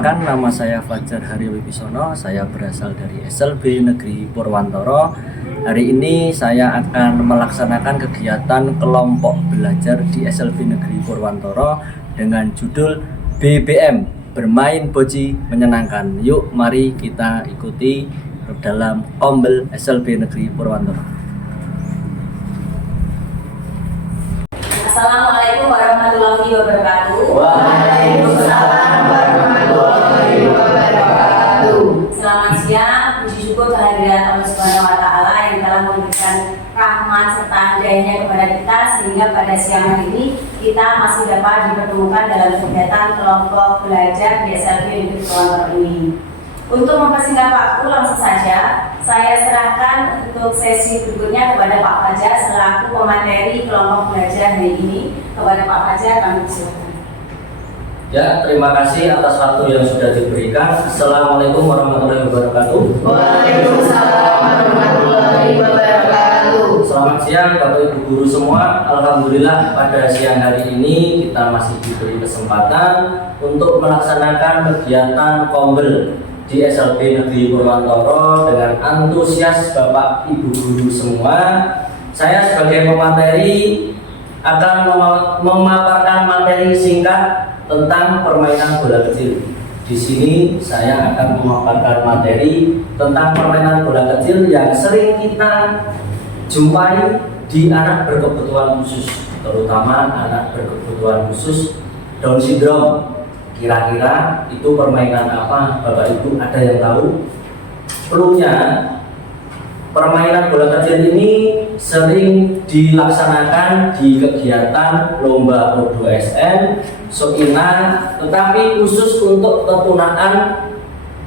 Perkenalkan, nama saya Fajar Hari Wibisono. Saya berasal dari SLB Negeri Purwantoro. Hari ini saya akan melaksanakan kegiatan kelompok belajar di SLB Negeri Purwantoro dengan judul BBM, Bermain Boci Menyenangkan. Yuk, mari kita ikuti dalam Kombel SLB Negeri Purwantoro. Assalamualaikum warahmatullahi wabarakatuh. Waalaikumsalam warahmatullahi wabarakatuh. Selamat siang, puji syukur kehadirat Allah Subhanahu wa Ta'ala yang telah memberikan rahmat serta hidayahnya kepada kita sehingga pada siang hari ini kita masih dapat dipertemukan dalam kegiatan kelompok belajar di SLB Negeri Purwantoro ini. Untuk mempersingkat waktu, langsung saja saya serahkan untuk sesi berikutnya kepada Pak Fajar selaku pemateri kelompok belajar hari ini. Kepada Pak Fajar, kami silakan. Ya, terima kasih atas waktu yang sudah diberikan. Assalamualaikum warahmatullahi wabarakatuh. Waalaikumsalam warahmatullahi wabarakatuh. Selamat siang Bapak Ibu guru semua. Alhamdulillah pada siang hari ini kita masih diberi kesempatan untuk melaksanakan kegiatan kombel di SLB Negeri Purwantoro dengan antusias Bapak Ibu guru semua. Saya sebagai pemateri akan memaparkan materi singkat tentang permainan bola kecil. Di sini saya akan memaparkan materi tentang permainan bola kecil yang sering kita jumpai di anak berkebutuhan khusus, terutama anak berkebutuhan khusus Down syndrome. Kira-kira itu permainan apa, Bapak Ibu ada yang tahu? Cluenya, permainan bola kecil ini sering dilaksanakan di kegiatan lomba O2SN, Soina, tetapi khusus untuk ketunaan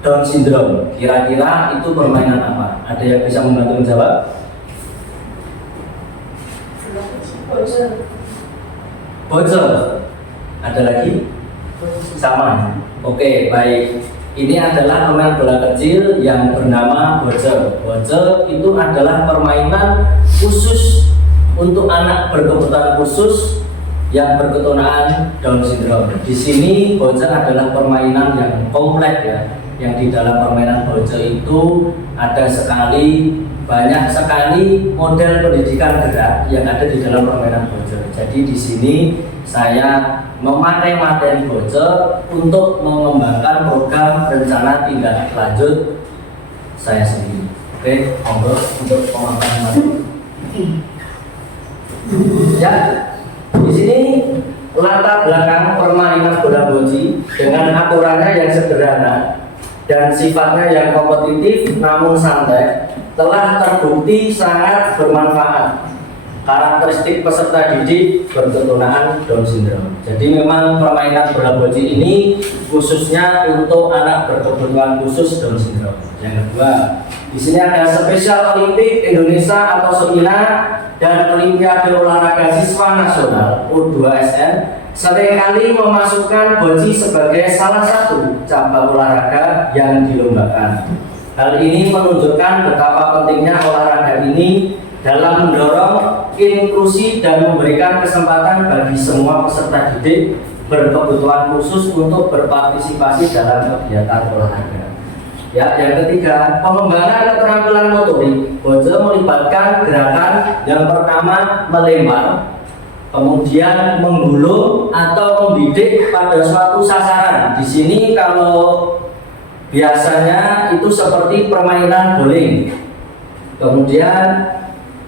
Down syndrome. Kira-kira itu permainan apa? Ada yang bisa membantu menjawab? Bocor. Ada lagi? Sama. Oke, baik. Ini adalah permainan bola kecil yang bernama bocor. Bocor itu adalah permainan khusus untuk anak berkebutuhan khusus yang berketunaan Down syndrome. Di sini bocor adalah permainan yang kompleks ya. Yang di dalam permainan bocor itu ada banyak sekali model pendidikan gerak yang ada di dalam permainan bocor. Jadi di sini saya memakai materi bocor untuk mengembangkan program rencana tindak lanjut saya sendiri. Oke, monggo untuk pemaparan materi. Ya, di sini latar belakang permainan bola boci dengan aturannya yang sederhana dan sifatnya yang kompetitif namun santai telah terbukti sangat bermanfaat. Karakteristik peserta didik berketunaan Down syndrome. Jadi memang permainan bola boci ini khususnya untuk anak berkebutuhan khusus Down syndrome. Yang kedua, di sini ada Spesial Olimpik Indonesia atau SOINA dan Olimpiade Olahraga Siswa Nasional O2SN seringkali memasukkan boci sebagai salah satu cabang olahraga yang dilombakan. Hal ini menunjukkan betapa pentingnya olahraga ini dalam mendorong inklusi dan memberikan kesempatan bagi semua peserta didik berkebutuhan khusus untuk berpartisipasi dalam kegiatan olahraga. Ya, yang ketiga, pengembangan keterampilan motorik. Bocor melibatkan gerakan yang pertama melempar, kemudian menggulung atau membidik pada suatu sasaran. Di sini kalau biasanya itu seperti permainan bowling. Kemudian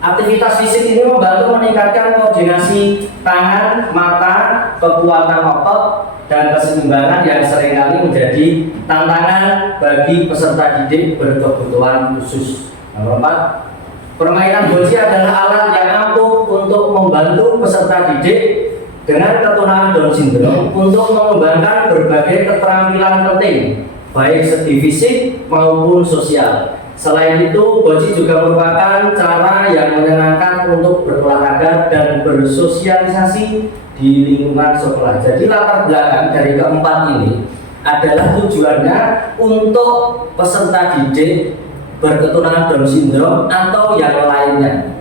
aktivitas fisik ini membantu meningkatkan koordinasi tangan, mata, kekuatan otot, dan keseimbangan yang seringkali menjadi tantangan bagi peserta didik berkebutuhan khusus. Nomor 4, permainan boci adalah alat yang ampuh untuk membantu peserta didik dengan ketunaan Down syndrome untuk mengembangkan berbagai keterampilan penting, baik segi fisik maupun sosial. Selain itu, boci juga merupakan cara yang menyenangkan untuk berolahraga dan bersosialisasi di lingkungan sekolah. Jadi latar belakang dari keempat ini adalah tujuannya untuk peserta didik berketunaan Down syndrome atau yang lainnya.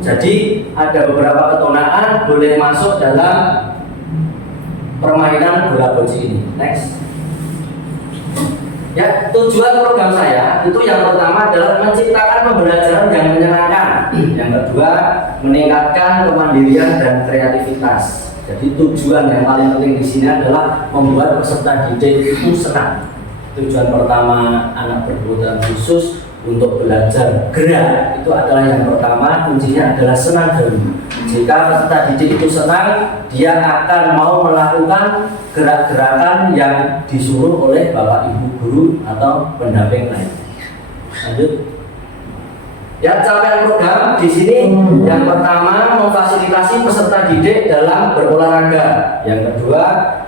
Jadi ada beberapa ketunaan boleh masuk dalam permainan bola boci ini. Next. Ya, tujuan program saya itu yang pertama adalah menciptakan pembelajaran yang menyenangkan. Yang kedua, meningkatkan kemandirian dan kreativitas. Jadi tujuan yang paling penting di sini adalah membuat peserta didik itu senang. Tujuan pertama anak berkebutuhan khusus untuk belajar gerak itu adalah yang pertama, kuncinya adalah senang dulu. Jika peserta didik itu senang, dia akan mau melakukan gerak-gerakan yang disuruh oleh bapak ibu guru atau pendamping lain. Lanjut. Ya, capaian program di sini yang pertama memfasilitasi peserta didik dalam berolahraga. Yang kedua,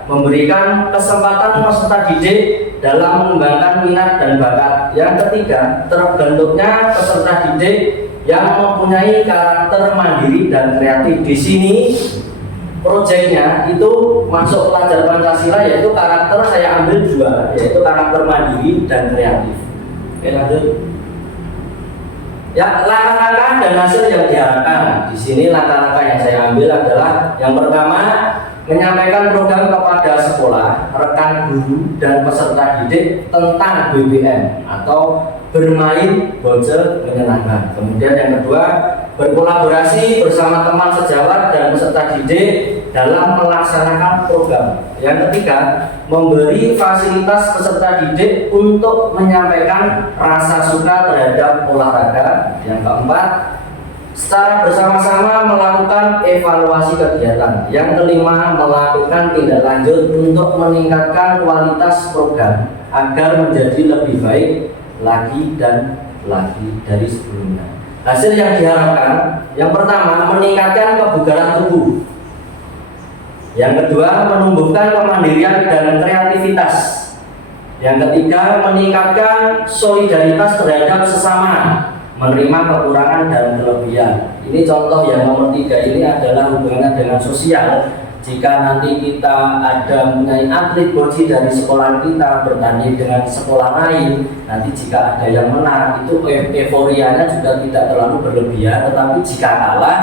memberikan kesempatan peserta didik dalam mengembangkan minat dan bakat. Yang ketiga, terbentuknya peserta didik yang mempunyai karakter mandiri dan kreatif. Di sini proyeknya itu masuk pelajaran Pancasila, yaitu karakter saya ambil dua, yaitu karakter mandiri dan kreatif. Oke, lanjut. Ya, langkah-langkah dan hasil yang diharapkan. Di sini langkah-langkah yang saya ambil adalah yang pertama, menyampaikan program kepada sekolah, rekan guru dan peserta didik tentang BBM atau bermain bocil menyenangkan. Kemudian yang kedua, berkolaborasi bersama teman sejawat dan peserta didik dalam melaksanakan program. Yang ketiga, memberi fasilitas peserta didik untuk menyampaikan rasa suka terhadap olahraga. Yang keempat, secara bersama-sama melakukan evaluasi kegiatan. Yang kelima, melakukan tindak lanjut untuk meningkatkan kualitas program agar menjadi lebih baik lagi dan lagi dari sebelumnya. Hasil yang diharapkan, yang pertama, meningkatkan kebugaran tubuh. Yang kedua, menumbuhkan kemandirian dan kreativitas. Yang ketiga, meningkatkan solidaritas terhadap sesama, menerima kekurangan dan kelebihan. Ini contoh yang nomor 3 ini adalah hubungannya dengan sosial. Jika nanti kita ada mempunyai atlet boci dari sekolah kita bertanding dengan sekolah lain, nanti jika ada yang menang, itu euforianya juga tidak terlalu berlebihan. Tetapi jika kalah,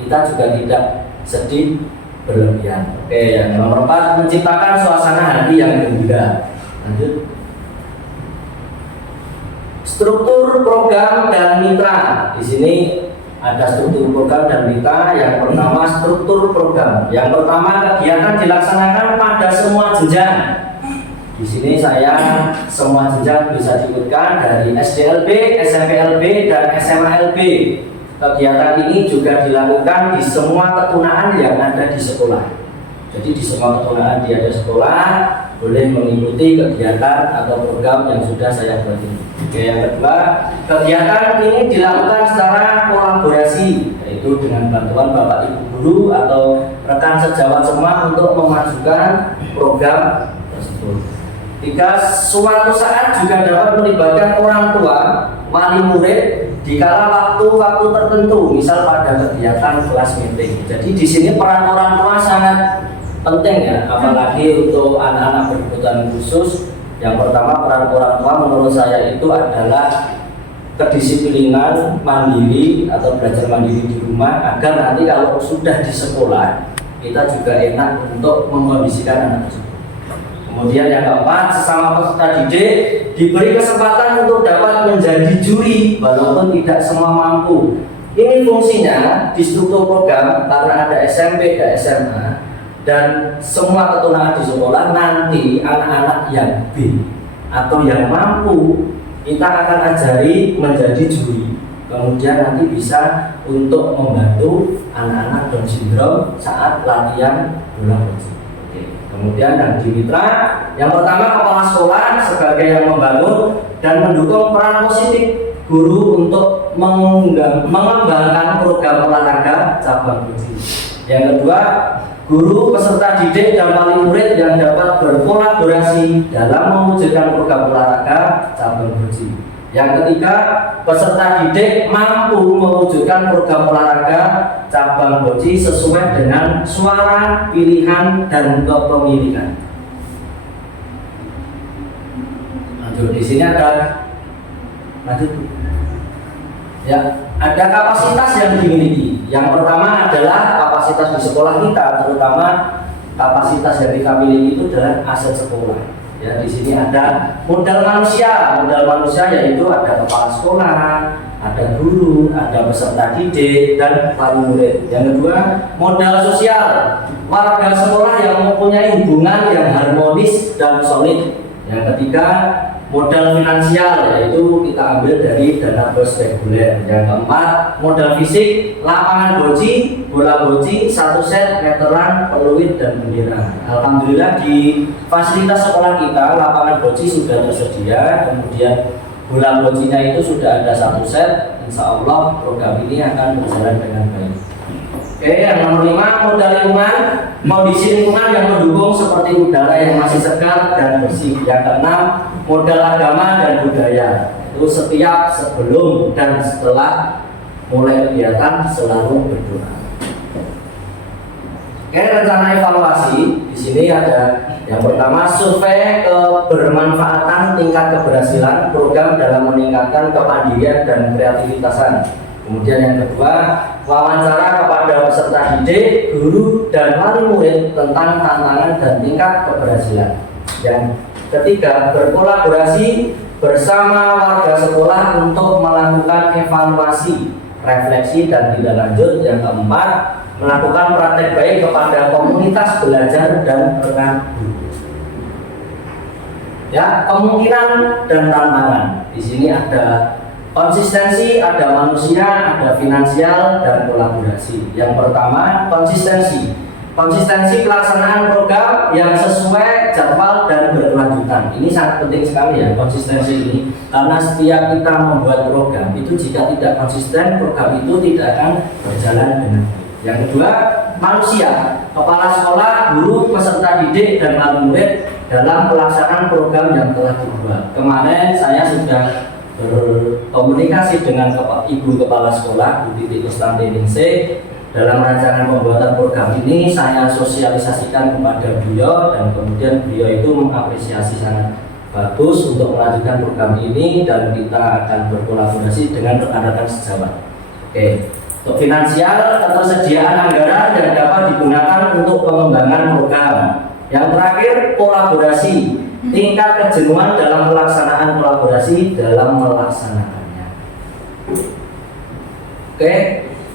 kita juga tidak sedih berlebihan. Oke, yang nomor 4, menciptakan suasana hati yang gembira. Lanjut. Struktur program dan mitra. Di sini ada struktur program dan mitra. Yang pertama, struktur program. Yang pertama, kegiatan dilaksanakan pada semua jenjang. Di sini saya semua jenjang bisa diikutkan dari SDLB, SMPLB, dan SMALB. Kegiatan ini juga dilakukan di semua ketunaan yang ada di sekolah. Jadi di semua ketunaan di ada sekolah boleh mengikuti kegiatan atau program yang sudah saya buat ini. Oke, yang kedua, kegiatan ini dilakukan secara kolaborasi, yaitu dengan bantuan bapak ibu guru atau rekan sejawat semua untuk memajukan program tersebut. 3, suatu saat juga dapat melibatkan orang tua, wali murid dikala waktu-waktu tertentu, misal pada kegiatan kelas meeting. Jadi di sini peran orang tua sangat penting ya, apalagi untuk anak-anak berkebutuhan khusus. Yang pertama, peran orang tua menurut saya itu adalah kedisiplinan mandiri atau belajar mandiri di rumah, agar nanti kalau sudah di sekolah kita juga enak untuk mengkondisikan anak tersebut. Kemudian yang keempat, sesama peserta didik diberi kesempatan untuk dapat menjadi juri walaupun tidak semua mampu. Ini fungsinya di struktur program karena ada SMP dan SMA dan semua ketunaan di sekolah. Nanti anak-anak yang B atau yang mampu kita akan ajari menjadi juri. Kemudian nanti bisa untuk membantu anak-anak Down syndrome saat latihan bola voli. Kemudian yang di mitra, yang pertama kepala sekolah sebagai yang membangun dan mendukung peran positif guru untuk mengembangkan program olahraga cabang boci. Yang kedua, guru, peserta didik dan wali murid yang dapat berkolaborasi dalam mewujudkan program olahraga cabang boci. Yang ketiga, peserta didik mampu mewujudkan program olahraga cabang boci sesuai dengan suara, pilihan, dan kepemilikan. Lanjut, di sini ada lanjut. Ya, ada kapasitas yang dimiliki. Yang pertama adalah kapasitas di sekolah kita, terutama kapasitas yang kita miliki itu adalah aset sekolah. Ya, di sini ada modal manusia. Modal manusia yaitu ada kepala sekolah, ada guru, ada peserta didik, dan wali murid. Yang kedua, modal sosial. Warga sekolah yang mempunyai hubungan yang harmonis dan solid. Yang ketiga, modal finansial, yaitu kita ambil dari dana bos reguler. Yang keempat, modal fisik, lapangan boci, bola boci, 1 set, meteran, peluit, dan bendera. Alhamdulillah di fasilitas sekolah kita lapangan boci sudah tersedia, kemudian bola bocinya itu sudah ada 1 set. Insya Allah program ini akan berjalan dengan baik. Oke, yang nomor 5, modal lingkungan, kondisi lingkungan yang mendukung seperti udara yang masih segar dan bersih. Yang keenam, modal agama dan budaya. Itu setiap sebelum dan setelah mulai kegiatan selalu berdoa. Oke, rencana evaluasi di sini ada yang pertama, survei kebermanfaatan tingkat keberhasilan program dalam meningkatkan kemandirian dan kreativitasan. Kemudian yang kedua, wawancara kepada peserta didik, guru, dan wali murid tentang tantangan dan tingkat keberhasilan. Yang ketiga, berkolaborasi bersama warga sekolah untuk melakukan evaluasi, refleksi, dan tindak lanjut. Yang keempat, melakukan praktek baik kepada komunitas belajar dan rekan guru. Ya, kemungkinan dan tantangan. Di sini ada konsistensi, ada manusia, ada finansial, dan kolaborasi. Yang pertama, konsistensi. Konsistensi pelaksanaan program yang sesuai jadwal dan berkelanjutan. Ini sangat penting sekali ya, konsistensi ini. Karena setiap kita membuat program itu, jika tidak konsisten, program itu tidak akan berjalan dengan baik. Yang kedua, manusia. Kepala sekolah, guru, peserta didik, dan wali murid dalam pelaksanaan program yang telah dibuat. Kemarin saya sudah berkomunikasi dengan Ibu Kepala Sekolah, Bu Titi Kustantiningsih. Dalam rancangan pembuatan program ini saya sosialisasikan kepada beliau, dan kemudian beliau itu mengapresiasi sangat bagus untuk melanjutkan program ini, dan kita akan berkolaborasi dengan rekan-rekan sejawat. Oke, untuk finansial, ketersediaan anggaran yang dapat digunakan untuk pengembangan program. Yang terakhir, kolaborasi. Tingkat kejenuhan dalam pelaksanaan kolaborasi dalam melaksanakannya. Oke,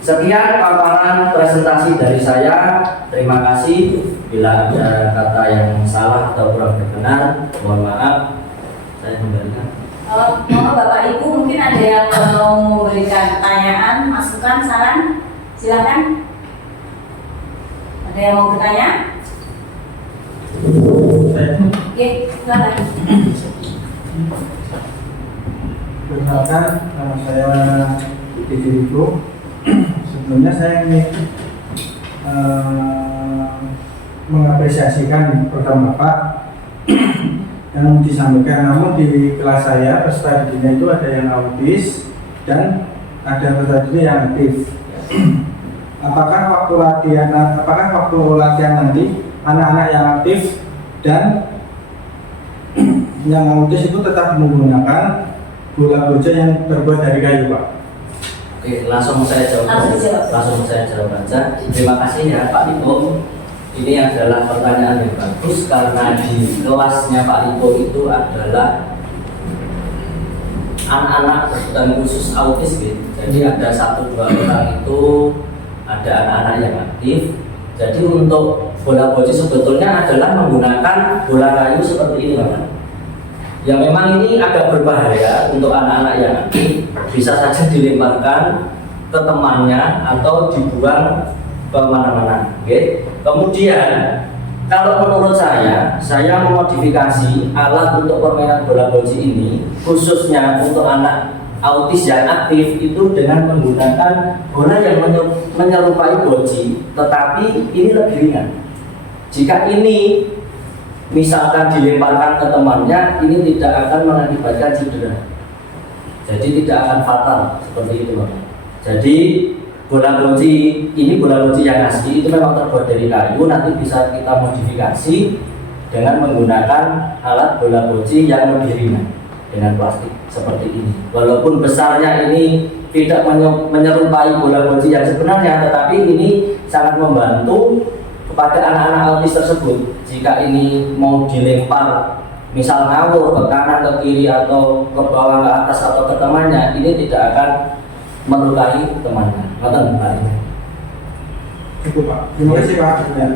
sekian paparan presentasi dari saya. Terima kasih. Bila ada kata yang salah atau kurang berkenan, mohon maaf. Saya kembalikan. Mohon Bapak Ibu, mungkin ada yang mau memberikan pertanyaan, masukan, saran, silakan. Ada yang mau bertanya? Oke, silakan. Perkenalkan, nama saya Diki Diriko. Sebelumnya saya ingin mengapresiasikan program Bapak yang disampaikan. Namun di kelas saya peserta didiknya itu ada yang autis dan ada peserta didik yang aktif. Apakah waktu latihan nanti anak-anak yang aktif dan yang autis itu tetap menggunakan bola boja yang terbuat dari kayu, Pak? Oke, langsung saya jawab. Langsung saya jawab aja. Terima kasih ya Pak Liko. Ini adalah pertanyaan yang bagus karena di kelasnya Pak Liko itu adalah anak-anak berkebutuhan khusus autis gitu. Jadi ada 1-2 orang itu ada anak-anak yang aktif. Jadi untuk bola boci sebetulnya adalah menggunakan bola kayu seperti ini, Bapak. Ya memang ini agak berbahaya untuk anak-anak yang aktif, bisa saja dilemparkan ke temannya atau dibuang ke mana-mana. Oke. Kemudian kalau menurut saya memodifikasi alat untuk permainan bola boci ini khususnya untuk anak autis yang aktif itu dengan menggunakan bola yang menyerupai boci, tetapi ini lebih ringan. Jika ini misalkan dilemparkan ke temannya, ini tidak akan mengakibatkan cedera. Jadi tidak akan fatal seperti itu, Bapak. Jadi bola boci ini bola boci yang asli itu memang terbuat dari kayu, nanti bisa kita modifikasi dengan menggunakan alat bola boci yang lebih ringan dengan plastik seperti ini. Walaupun besarnya ini tidak menyerupai bola boci yang sebenarnya, tetapi ini sangat membantu kepada anak-anak autis tersebut. Jika ini mau dilempar misal ngawur ke kanan, ke kiri, atau ke bawah, ke atas, atau ke temannya, ini tidak akan melukai temannya. Ngoten Pak. Cukup Pak. Terima kasih Pak. Ya.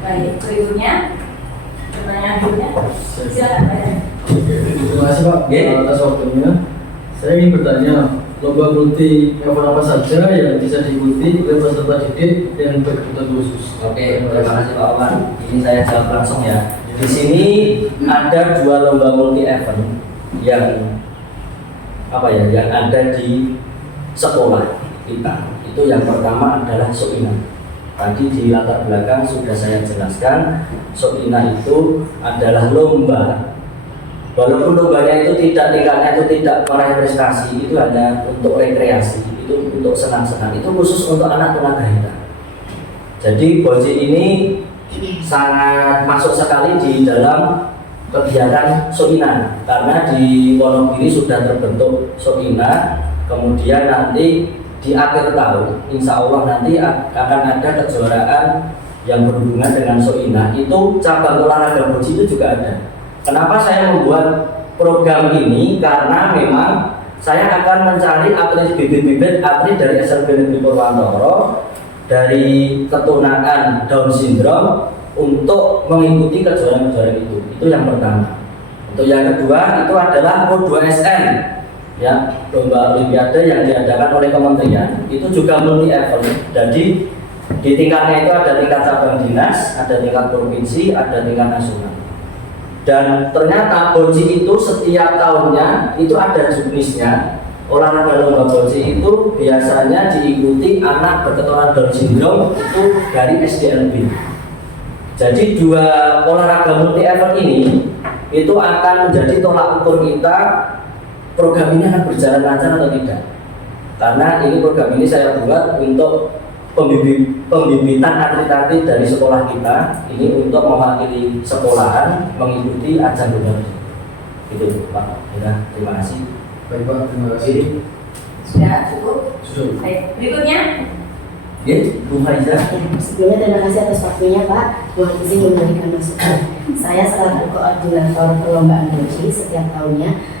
Baik, berikutnya pertanyaan berikutnya. Silakan Pak. Terima kasih Pak atas waktunya. Saya ingin bertanya, lomba multi event apa saja yang bisa diikuti oleh peserta didik yang berkebutuhan khusus? Oke, terima kasih Pak Oman. Ini saya jawab langsung ya. Di sini ada 2 lomba multi event yang yang ada di sekolah kita. Itu yang pertama adalah Soina. Tadi di latar belakang sudah saya jelaskan, Soina itu adalah lomba. Walaupun lombanya itu tingkatnya itu tidak meraih prestasi, itu hanya untuk rekreasi, itu untuk senang-senang, itu khusus untuk anak tunagrahita. Jadi Boji ini sangat masuk sekali di dalam kegiatan Soina, karena di Wonogiri sudah terbentuk Soina. Kemudian nanti di akhir tahun, insya Allah nanti akan ada kejuaraan yang berhubungan dengan Soina. Itu cabang olahraga Boji itu juga ada. Kenapa saya membuat program ini? Karena memang saya akan mencari atlet bibit-bibit atlet dari SLB Negeri Purwantoro dari ketunakan Down syndrome untuk mengikuti kejuaraan-kejuaraan itu. Itu yang pertama. Untuk yang kedua itu adalah O2SN, ya, lomba olimpiade yang diadakan oleh kementerian. Itu juga multi event. Jadi di tingkatnya itu ada tingkat cabang dinas, ada tingkat provinsi, ada tingkat nasional. Dan ternyata Boji itu setiap tahunnya itu ada juknisnya. Olahraga lomba Boji itu biasanya diikuti anak berketurunan Down syndrome itu dari SDLB. Jadi 2 olahraga multi event ini itu akan menjadi tolak ukur kita program ini akan berjalan lancar atau tidak. Karena ini program ini saya buat untuk pembibitan atlet-atlet dari sekolah kita ini untuk mewakili sekolahan mengikuti ajang lomba. Itu Pak. Ya, terima kasih. Baik Pak, terima kasih. Sudah cukup? Sudah. Baik, berikutnya. Ya, Bu Faiza. Sebelumnya terima kasih atas waktunya Pak. Mohon izin memberikan masukan. Saya selaku koordinator perlombaan Boji setiap tahunnya.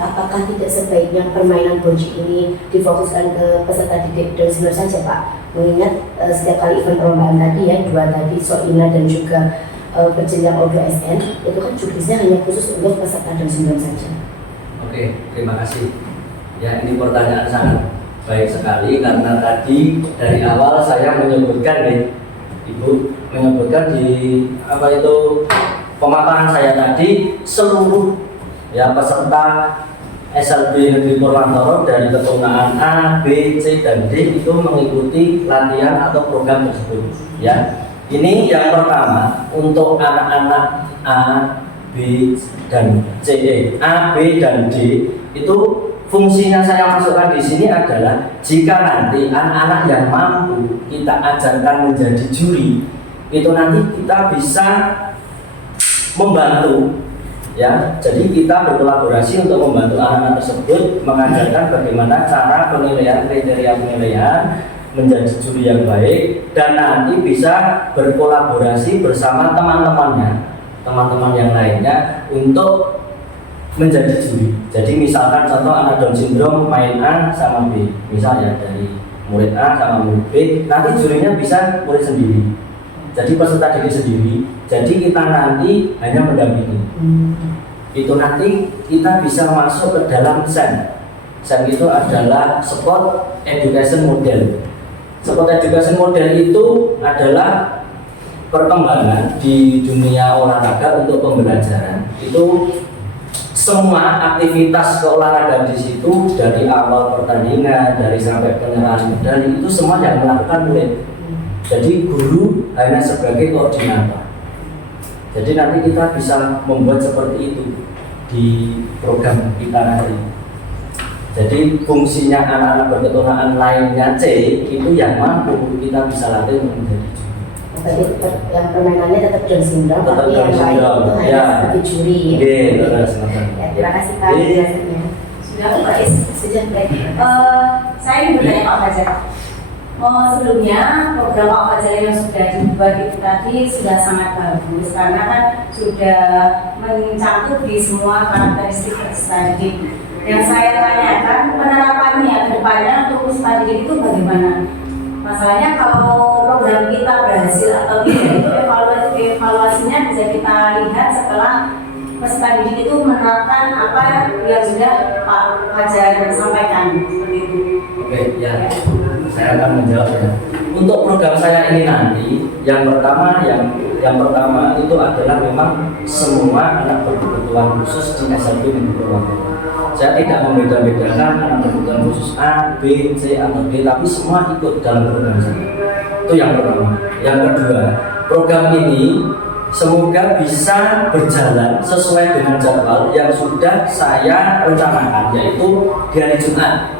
Apakah tidak sebaiknya permainan Boji ini difokuskan ke peserta didik Down syndrome saja Pak? Mengingat setiap kali event perlombaan tadi ya, 2 tadi Soina dan juga berjenjang O2SN itu kan juknisnya hanya khusus untuk peserta Down syndrome saja. Oke, terima kasih. Ya, ini pertanyaan sangat baik sekali karena tadi dari awal saya menyebutkan Ibu menyebutkan di pemaparan saya tadi seluruh ya peserta SLB Negeri Purwantoro dari keturunan A, B, C, dan D itu mengikuti latihan atau program tersebut. Ya, ini yang pertama untuk anak-anak A, B, dan C, A, B, dan D itu fungsinya saya masukkan di sini adalah jika nanti anak-anak yang mampu kita ajarkan menjadi juri, itu nanti kita bisa membantu. Ya, jadi kita berkolaborasi untuk membantu anak-anak tersebut mengajarkan bagaimana cara penilaian, kriteria penilaian menjadi juri yang baik dan nanti bisa berkolaborasi bersama teman-teman yang lainnya untuk menjadi juri. Jadi misalkan contoh anak Down syndrome main A sama B, misalnya dari murid A sama murid B, nanti jurinya bisa murid sendiri. Jadi peserta didik sendiri. Jadi kita nanti hanya mendampingi. Itu nanti kita bisa masuk ke dalam SEM. SEM itu adalah Sport Education Model. Sport Education Model itu adalah perkembangan di dunia olahraga untuk pembelajaran. Itu semua aktivitas keolahragaan di situ dari awal pertandingan, dari sampai penyerahan medali itu semua yang melakukan murid. Jadi guru hanya sebagai koordinator. Jadi nanti kita bisa membuat seperti itu di program kita nanti. Jadi fungsinya anak-anak berketurunan lainnya C itu yang mampu kita bisa latih untuk menjadi juri. Berarti yang permainannya tetap Down syndrome, Tetap tapi yang Down lain syndrome, itu hanya ya. sebagai juri. Terima kasih Pak penjelasannya. Sudah Pak Is. Sudah baik. Saya ingin bertanya Pak Fajar. Sebelumnya program Pak Fajar yang sudah dibuat itu tadi sudah sangat bagus karena kan sudah mencakup di semua karakteristik peserta didik. Yang saya tanyakan penerapannya ke depannya untuk peserta didik itu bagaimana? Masalahnya kalau program kita berhasil atau tidak itu evaluasinya bisa kita lihat setelah peserta didik itu menerapkan apa yang sudah Pak Fajar sampaikan seperti itu. Oke, ya. Saya akan menjawab ya. Untuk program saya ini nanti, yang pertama itu adalah memang semua anak berkebutuhan khusus di SMP Negeri Purwakarta. Saya tidak membeda-bedakan anak berkebutuhan khusus A, B, C atau D, tapi semua ikut dalam program saya. Itu yang pertama. Yang kedua, program ini semoga bisa berjalan sesuai dengan jadwal yang sudah saya rencanakan, yaitu di hari Jumat.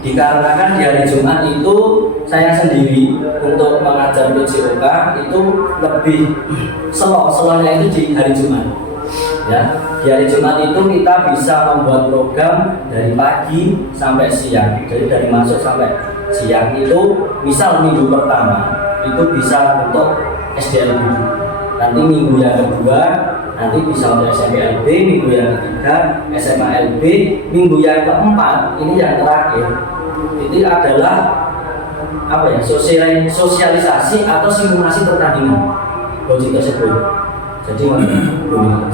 Dikarenakan di hari Jumat itu saya sendiri untuk mengajar PJOK itu lebih slow-nya itu di hari Jumat. Ya, di hari Jumat itu kita bisa membuat program dari pagi sampai siang. Jadi dari masuk sampai siang itu, misal minggu pertama itu bisa untuk SDLB. Nanti minggu yang kedua nanti bisa untuk SMPLB, minggu yang ketiga SMALB, minggu yang keempat ini yang terakhir itu adalah apa ya, sosialisasi atau simulasi pertandingan Boji tersebut. Jadi Terima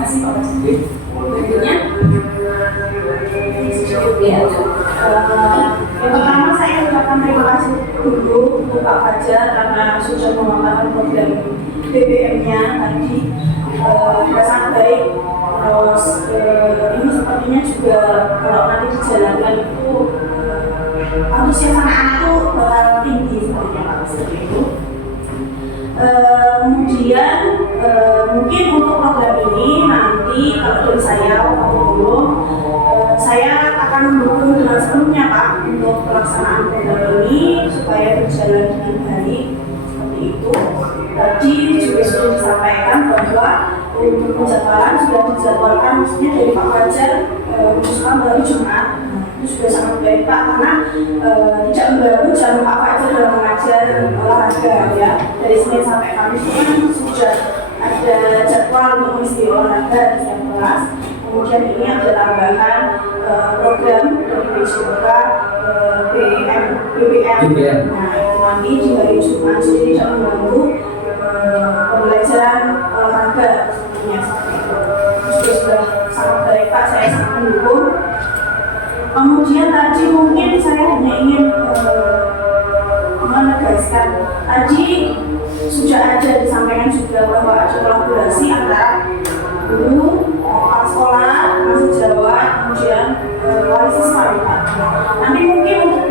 kasih Pak Fajar. Berikutnya, yang pertama saya ucapkan terima kasih dulu untuk Pak Fajar karena sudah mengembangkan program BBM-nya tadi sangat baik. Terus ini sepertinya juga kalau nanti dijalankan itu antusias anak-anak itu bakal tinggi sepertinya Pak, seperti itu. Kemudian mungkin untuk program ini nanti kalau dari saya belum saya akan mendukung dengan sepenuhnya Pak untuk pelaksanaan program ini supaya berjalan dengan baik seperti itu. Tadi juga sudah disampaikan bahwa untuk penjadwalan sudah dijadwalkan maksudnya dari Pak Fajar khususnya hari Jumat. Itu sudah sangat baik Pak karena tidak mengganggu jam Pak Fajar dalam mengajar olahraga ya. Dari Senin sampai Kamis itu kan sudah ada jadwal untuk mengisi olahraga di setiap kelas. Kemudian ini ada tambahan program dari PJOK BBM. Nah itu nanti di hari Jumat jadi tidak mengganggu pembelajaran olahraga sepertinya seperti itu. Sudah sangat baik Pak, saya sangat mendukung. Kemudian tadi mungkin saya hanya ingin menegaskan tadi sudah ada disampaikan juga bahwa ada kolaborasi antara guru, kepala sekolah, mahasiswa, kemudian wali siswa. Nanti mungkin untuk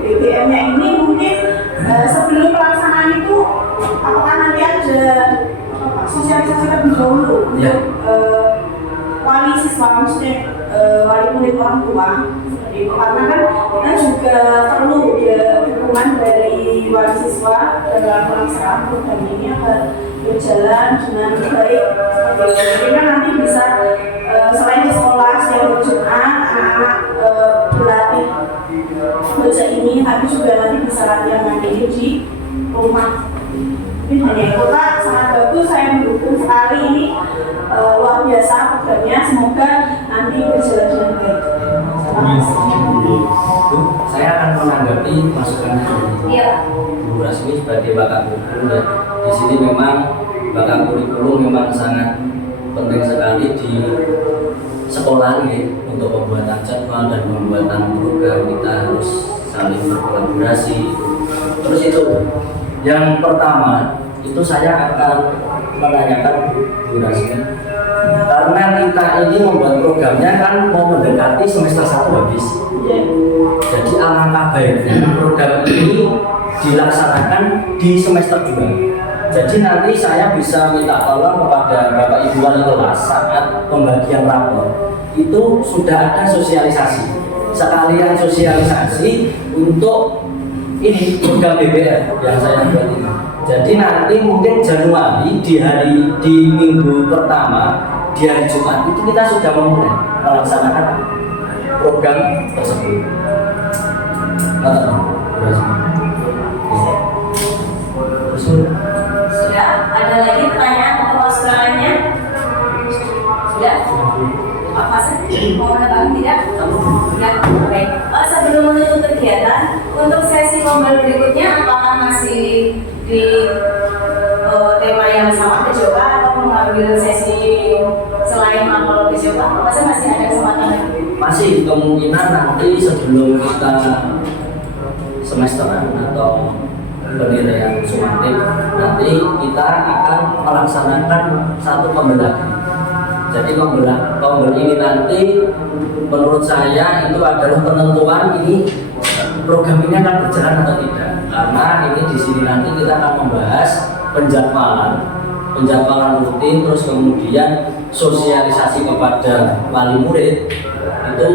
BBM-nya ini mungkin sebelum pelaksanaan itu apakah nanti ada sosialisasi lebih dahulu untuk wali siswa, maksudnya wali murid orang tua seperti itu, karena kan kita juga perlu dukungan dari wali siswa dalam pelaksanaan program ini agar berjalan dengan baik seperti itu. Jadi kan nanti bisa selain di sekolah setiap Jumat anak-anak berlatih baca ini, tapi juga nanti bisa latihan mandiri di rumah. Ini hanya itu Pak, sangat bagus, saya mendukung sekali ini luar biasa programnya, semoga nanti berjalan dengan baik. Saya akan menanggapi masukan iya. Bu Rasmi sebagai bakal kurikulum ya. Di sini memang bakal kurikulum memang sangat penting sekali di sekolah ini untuk pembuatan jadwal dan pembuatan program. Kita harus saling berkolaborasi. Terus itu yang pertama itu saya akan menanyakan Bu Rasmi, karena kita ini membuat programnya kan mau mendekati semester 1 habis. Jadi alangkah baiknya program ini dilaksanakan di semester 2. Jadi nanti saya bisa minta tolong kepada Bapak Ibu Wali kelas saat pembagian rapor itu sudah ada sosialisasi, sekalian sosialisasi untuk ini program BBM yang saya buat ini. Jadi nanti mungkin Januari di minggu pertama di hari Jumat itu kita sudah memulai melaksanakan program tersebut. Sudah ada lagi pertanyaan atau masukannya? Sudah? Apa sih? Mau menambahkan tidak? Tidak. Baik. Sebelum menutup kegiatan, untuk sesi mobil berikutnya apakah masih di tema yang sama PJOK atau mengambil sesi selain mapel PJOK? Masih ada kesempatan lagi? Masih kemungkinan nanti sebelum kita semesteran atau penilaian sumatif, nanti kita akan melaksanakan satu pembelahan. Jadi pembelahan ini nanti menurut saya itu adalah penentuan ini program ini akan berjalan atau tidak. Karena ini di sini nanti kita akan membahas penjadwalan rutin, terus kemudian sosialisasi kepada wali murid. Itu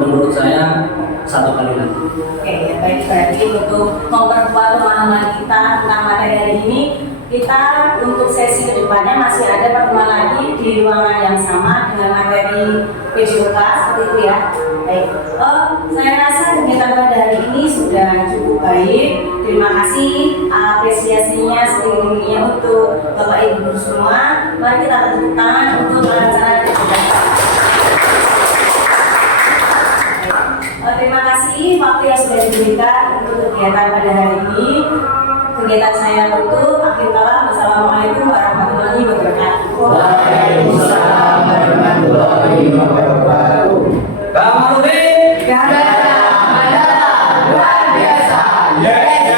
menurut saya satu kali lagi. Oke, ya baik, berarti untuk memperkuat pemahaman kita tentang materi hari ini, kita untuk sesi kedepannya masih ada pertemuan lagi di ruangan yang sama dengan materi PJOK seperti itu ya. Baik, saya rasa kegiatan pada hari ini sudah cukup baik. Terima kasih apresiasinya setinggi-tingginya untuk Bapak Ibu semua. Mari kita tepuk tangan untuk pelancaran kegiatan. Terima kasih waktu yang sudah diberikan untuk kegiatan pada hari ini. Kegiatan saya tutup. Akhir kata, wassalamualaikum warahmatullahi wabarakatuh. Waalaikumsalam warahmatullahi wabarakatuh. Kamarudin, Luar biasa. yes.